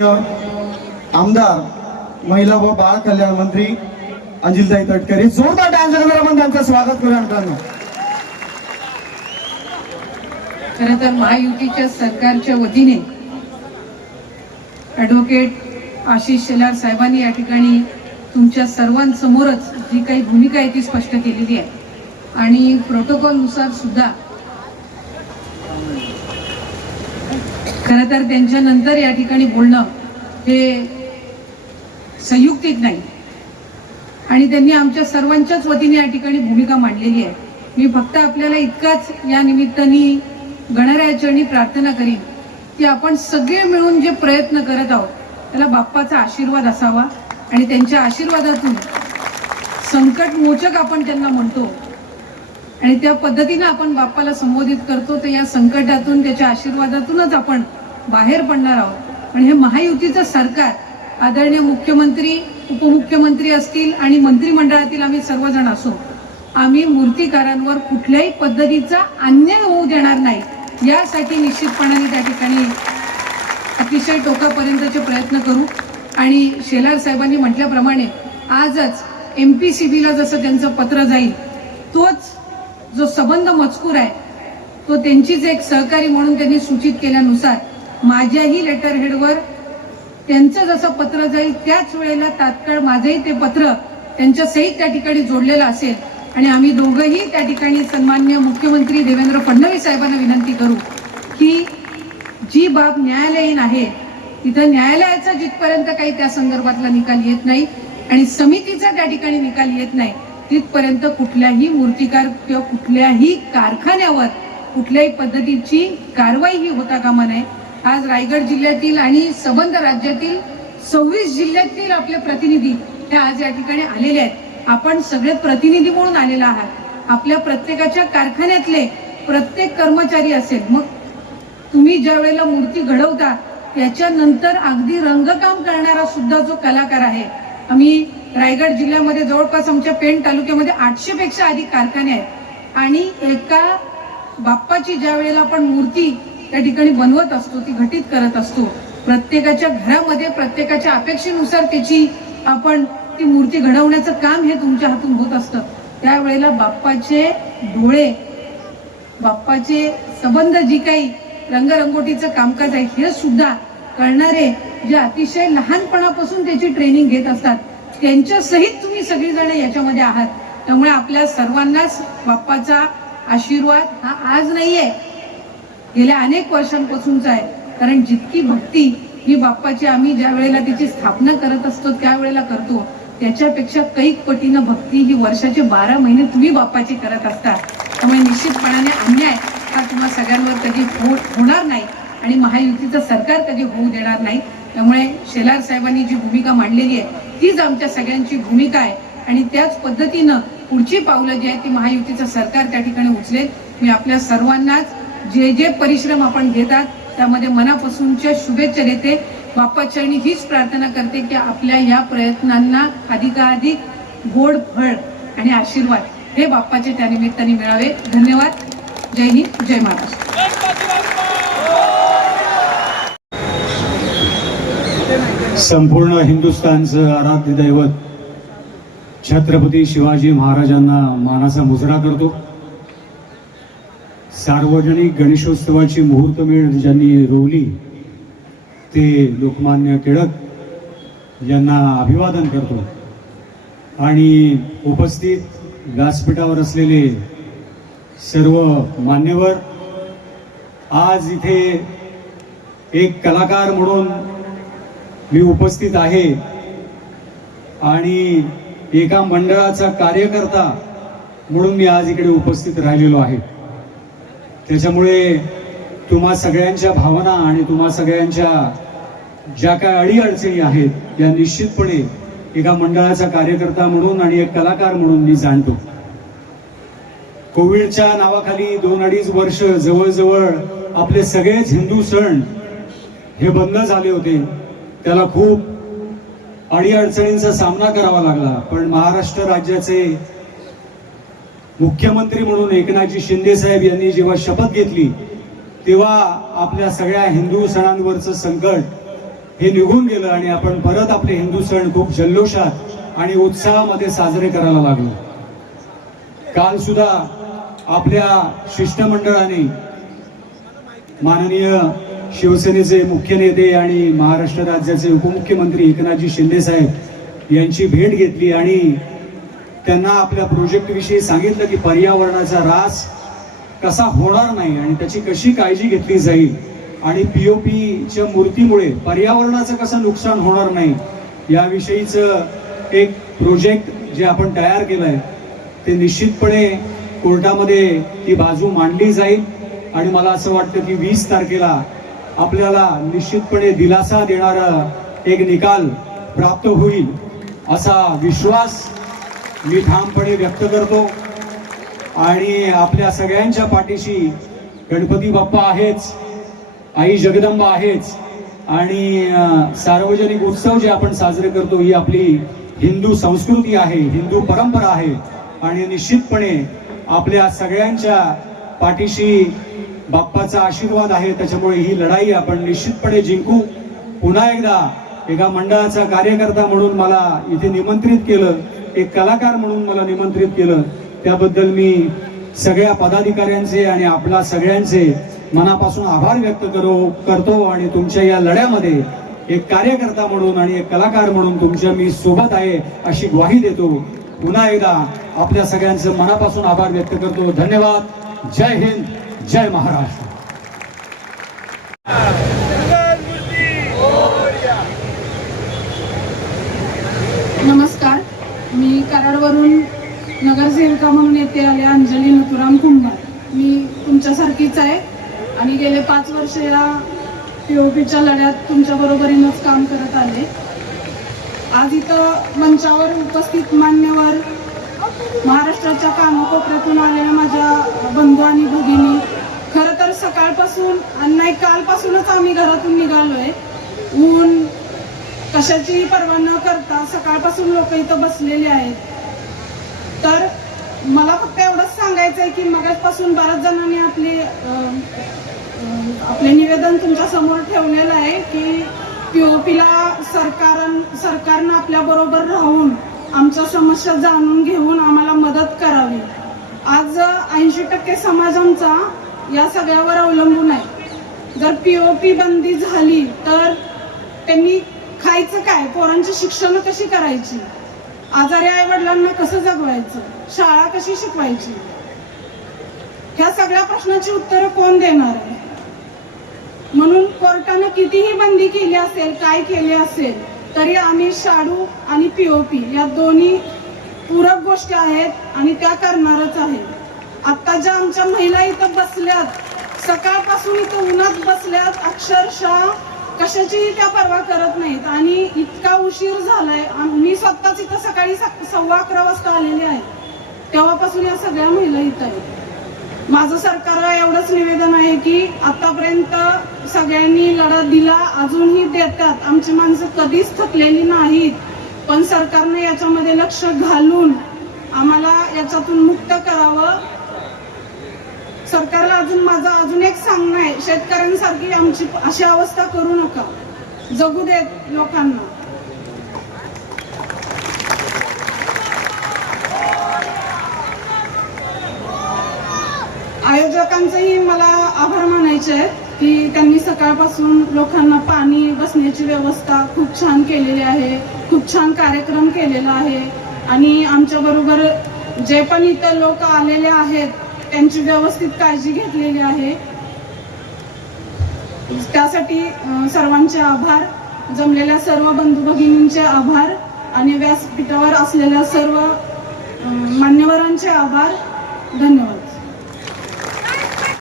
आमदार महिला व बाळ कल्याण मंत्री अंजिलताई तटकरे. जोरदार डान्स करून आपण त्यांचं स्वागत करूया मित्रांनो. खर तर महायुतीच्या सरकारच्या वतीने ॲडव्होकेट आशिष शेलार साहेबांनी या ठिकाणी तुमच्या सर्वांसमोरच जी काही भूमिका आहे ती स्पष्ट केलेली आहे. आणि प्रोटोकॉलनुसार सुद्धा खरं तर त्यांच्यानंतर या ठिकाणी बोलणं हे संयुक्तिक नाही. आणि त्यांनी आमच्या सर्वांच्याच वतीने या ठिकाणी भूमिका मांडलेली आहे. मी फक्त आपल्याला इतकाच या निमित्ताने गणरायाचरणी प्रार्थना करीन की आपण सगळे मिळून जे प्रयत्न करत आहोत त्याला बाप्पाचा आशीर्वाद असावा आणि त्यांच्या आशीर्वादातून संकट मोचक आपण त्यांना म्हणतो आणि त्या पद्धतीनं आपण बाप्पाला संबोधित करतो तर या संकटातून त्याच्या आशीर्वादातूनच आपण बाहेर पडणार आहोत. आणि हे महायुतीचं सरकार आदरणीय मुख्यमंत्री उपमुख्यमंत्री असतील आणि मंत्रिमंडळातील आम्ही सर्वजण असो आम्ही मूर्तिकारांवर कुठल्याही पद्धतीचा अन्याय होऊ देणार नाही. यासाठी निश्चितपणाने त्या ठिकाणी अतिशय टोकापर्यंतचे प्रयत्न करू. आणि शेलार साहेबांनी म्हटल्याप्रमाणे आजच एम पी सी बीला जसं त्यांचं पत्र जाईल तोच जो संबंध मजकूर आहे तो त्यांचीच एक सहकारी म्हणून त्यांनी सूचित केल्यानुसार माझ्याही लेटर हेडवर त्यांचं जसं पत्र जाईल त्याच वेळेला तात्काळ माझंही ते पत्र त्यांच्या सहित त्या ठिकाणी जोडलेलं असेल. आणि आम्ही दोघंही त्या ठिकाणी सन्मान्य मुख्यमंत्री देवेंद्र फडणवीस साहेबांना विनंती करू की जी बाब न्यायालयीन आहे तिथं न्यायालयाचा जिथपर्यंत काही त्या संदर्भातला निकाल येत नाही आणि समितीचा त्या ठिकाणी निकाल येत नाही तिथपर्यंत कुठल्याही मूर्तिकार किंवा कुठल्याही कारखान्यावर कुठल्याही पद्धतीची कारवाई ही होता कामा नये. आज रायगड जिल्ह्यातील आणि सबंध राज्यातील सव्वीस जिल्ह्यातील आपले प्रतिनिधी हे आज या ठिकाणी आलेले आहेत. आपण सगळे प्रतिनिधी म्हणून आलेला आहात. आपल्या प्रत्येकाच्या कारखान्यातले प्रत्येक कर्मचारी असेल. मग तुम्ही ज्या वेळेला मूर्ती घडवता त्याच्यानंतर अगदी रंगकाम करणारा सुद्धा जो कलाकार आहे. आम्ही रायगड जिल्ह्यामध्ये जवळपास आमच्या पेण तालुक्यामध्ये आठशे पेक्षा अधिक कारखाने आहेत. आणि एका बाप्पाची ज्या वेळेला आपण मूर्ती त्या ठिकाणी बनवत असतो ती घटित करत असतो. प्रत्येकाच्या घरामध्ये प्रत्येकाच्या अपेक्षेनुसार त्याची आपण ती मूर्ती घडवण्याचं काम हे तुमच्या हातून होत असतं. त्यावेळेला बाप्पाचे डोळे बाप्पाचे संबंध जी काही रंगरंगोटीचं कामकाज आहे हे सुद्धा करणारे जे अतिशय लहानपणापासून त्याची ट्रेनिंग घेत असतात त्यांच्या सहित तुम्ही सगळीजण याच्यामध्ये आहात. त्यामुळे आपल्या सर्वांनाच बाप्पाचा आशीर्वाद हा आज नाहीये. गेल्या अनेक वर्षांपासूनच आहे. कारण जितकी भक्ती ही बाप्पाची आम्ही ज्या वेळेला तिची स्थापना करत असतो त्यावेळेला करतो. त्याच्यापेक्षा कैक पटीनं भक्ती ही वर्षाचे बारा महिने तुम्ही बाप्पाची करत असता. त्यामुळे निश्चितपणाने अन्याय हा तुम्हा सगळ्यांवर कधी हो-, होणार नाही आणि महायुतीचं सरकार कधी होऊ देणार नाही. त्यामुळे शेलार साहेबांनी जी भूमिका मांडलेली आहे तीच आमच्या सगळ्यांची भूमिका आहे. आणि त्याच पद्धतीनं पुढची पावलं जी आहेत ती महायुतीचं सरकार त्या ठिकाणी उचलेल. मी आपल्या सर्वांनाच जे जे परिश्रम आपण घेतात त्यामध्ये मनापासूनच्या शुभेच्छा देते. बाप्पाचरणी हीच प्रार्थना करते की आपल्या या प्रयत्नांना अधिकाधिक गोड फळ आणि आशीर्वाद हे बाप्पाचे त्या निमित्ताने मिळावे. धन्यवाद. जय हिंद जय महाराष्ट्र. संपूर्ण हिंदुस्थानचं आराध्य दैवत छत्रपती शिवाजी महाराजांना मानाचा मुजरा करतो. सार्वजनिक गणेशोत्सवाची मुहूर्तमेळ ज्यांनी रोवली ते लोकमान्य टिळक यांना अभिवादन करतो. आणि उपस्थित व्यासपीठावर असलेले सर्व मान्यवर आज इथे एक कलाकार म्हणून मी उपस्थित आहे आणि एका मंडळाचा कार्यकर्ता म्हणून मी आज इकडे उपस्थित राहिलेलो आहे. त्याच्यामुळे तुम्हा सगळ्यांच्या भावना आणि तुम्हा सगळ्यांच्या ज्या काय अडीअडचणी आहेत या निश्चितपणे एका मंडळाचा कार्यकर्ता म्हणून आणि एक कलाकार म्हणून मी जाणतो. कोविडच्या नावाखाली दोन अडीच वर्ष जवळजवळ आपले सगळेच हिंदू सण हे बंद झाले होते. त्याला खूप अडीअडचणींचा सामना करावा लागला. पण महाराष्ट्र राज्याचे मुख्यमंत्री म्हणून एकनाथजी शिंदे साहेब यांनी जेव्हा शपथ घेतली तेव्हा आपल्या सगळ्या हिंदू सणांवरचं संकट हे निघून गेलं आणि आपण परत आपले हिंदू सण खूप जल्लोषात आणि उत्साहामध्ये साजरे करायला लागलो. काल सुद्धा आपल्या शिष्टमंडळाने माननीय शिवसेनेचे मुख्य नेते आणि महाराष्ट्र राज्याचे उपमुख्यमंत्री एकनाथजी शिंदे साहेब यांची भेट घेतली आणि त्यांना आपल्या प्रोजेक्टविषयी सांगितलं की पर्यावरणाचा रास कसा होणार नाही आणि त्याची कशी काळजी घेतली जाईल आणि पी ओ पीच्या मूर्तीमुळे पर्यावरणाचं कसं नुकसान होणार नाही याविषयीचं एक प्रोजेक्ट जे आपण तयार केलं आहे ते निश्चितपणे कोर्टामध्ये ती बाजू मांडली जाईल आणि मला असं वाटतं की वीस तारखेला आपल्याला निश्चितपणे दिलासा देणारा एक निकाल प्राप्त होईल असा विश्वास मी ठामपणे व्यक्त करतो. आणि आपल्या सगळ्यांच्या पाठीशी गणपती बाप्पा आहेच आई जगदंबा आहेच आणि सार्वजनिक उत्सव जे आपण साजरे करतो ही आपली हिंदू संस्कृती आहे हिंदू परंपरा आहे. आणि निश्चितपणे आपल्या सगळ्यांच्या पाठीशी बाप्पाचा आशीर्वाद आहे. त्याच्यामुळे ही लढाई आपण निश्चितपणे जिंकू. पुन्हा एकदा एका मंडळाचा कार्यकर्ता म्हणून मला इथे निमंत्रित केलं. एक कलाकार म्हणून मला निमंत्रित केलं. त्याबद्दल मी सगळ्या पदाधिकाऱ्यांचे आणि आपला सगळ्यांचे मनापासून आभार व्यक्त करो करतो आणि तुमच्या या लढ्यामध्ये एक कार्यकर्ता म्हणून आणि एक कलाकार म्हणून तुमच्या मी सोबत आहे अशी ग्वाही देतो. पुन्हा एकदा आपल्या सगळ्यांचं मनापासून आभार व्यक्त करतो. धन्यवाद. जय हिंद. जय महाराष्ट्र नमस्कार मी कराडवरून नगरसेविका म्हणून नेते आले अंजली नथुराम कुंभार. मी तुमच्यासारखीच आहे. आणि गेले पाच वर्ष या पीओपीच्या लढ्यात तुमच्या बरोबरीनंच काम करत आले. आज इथं मंचावर उपस्थित मान्यवर महाराष्ट्राच्या कानाकोपऱ्यातून आलेल्या माझ्या बंधू आणि भगिनी. खरं तर सकाळपासून आणि नाही कालपासूनच आम्ही घरातून निघालोय. ऊन कशाचीही पर्वा न करता सकाळपासून लोक इथं बसलेले आहेत. तर मला फक्त एवढंच सांगायचं आहे की मगाचपासून बऱ्याच जणांनी आपले आपले निवेदन तुमच्यासमोर ठेवलेलं आहे की पीओपीला सरकार सरकारनं आपल्याबरोबर राहून आमच्या समस्या जाणून घेऊन आम्हाला मदत करावी. आज ऐंशी टक्के समाज आमचा या सगळ्यावर अवलंबून आहे. जर पी ओ पी बंदी झाली तर त्यांनी खायचं काय? पोरांची शिक्षण कशी करायची? आजारी आई वडिलांना कसं जगवायचं? शाळा कशी शिकवायची? ह्या सगळ्या प्रश्नाची उत्तरं कोण देणार आहे? म्हणून कोर्टानं कितीही बंदी केली असेल काय केले असेल तरी आम्ही शाडू आणि पीओपी या दोन्ही पूरक गोष्टी आहेत आणि त्या करणारच आहे. आता ज्या आमच्या महिला इथं बसल्यात सकाळपासून इथं उन्हात बसल्यात अक्षरशः कशाचीही त्या पर्वा करत नाहीत. आणि इतका उशीर झालाय. मी स्वतःच इथं सकाळी स- सव्वा अकरा वाजता आलेले आहे. तेव्हापासून या सगळ्या महिला इथं आहेत. माझं सरकारला एवढंच निवेदन आहे की आतापर्यंत सगळ्यांनी लढा दिला अजूनही देतात. आमची माणसं कधीच थकलेली नाहीत. पण सरकारने याच्यामध्ये लक्ष घालून आम्हाला याच्यातून मुक्त करावं. सरकारला अजून माझं अजून एक सांगणं आहे शेतकऱ्यांसारखी आमची अशी अवस्था करू नका. जगू देत लोकांना. आयोजकांचंही मला आभार मानायचे आहेत की त्यांनी सकाळपासून लोकांना पाणी बसण्याची व्यवस्था खूप छान केलेली आहे खूप छान कार्यक्रम केलेला आहे. आणि आमच्या बरोबर जे पण इतर लोक आलेले आहेत त्यांची व्यवस्थित काळजी घेतलेली आहे. त्यासाठी सर्वांचे आभार. जमलेल्या सर्व बंधू भगिनींचे आभार आणि व्यासपीठावर असलेल्या सर्व मान्यवरांचे आभार. धन्यवाद.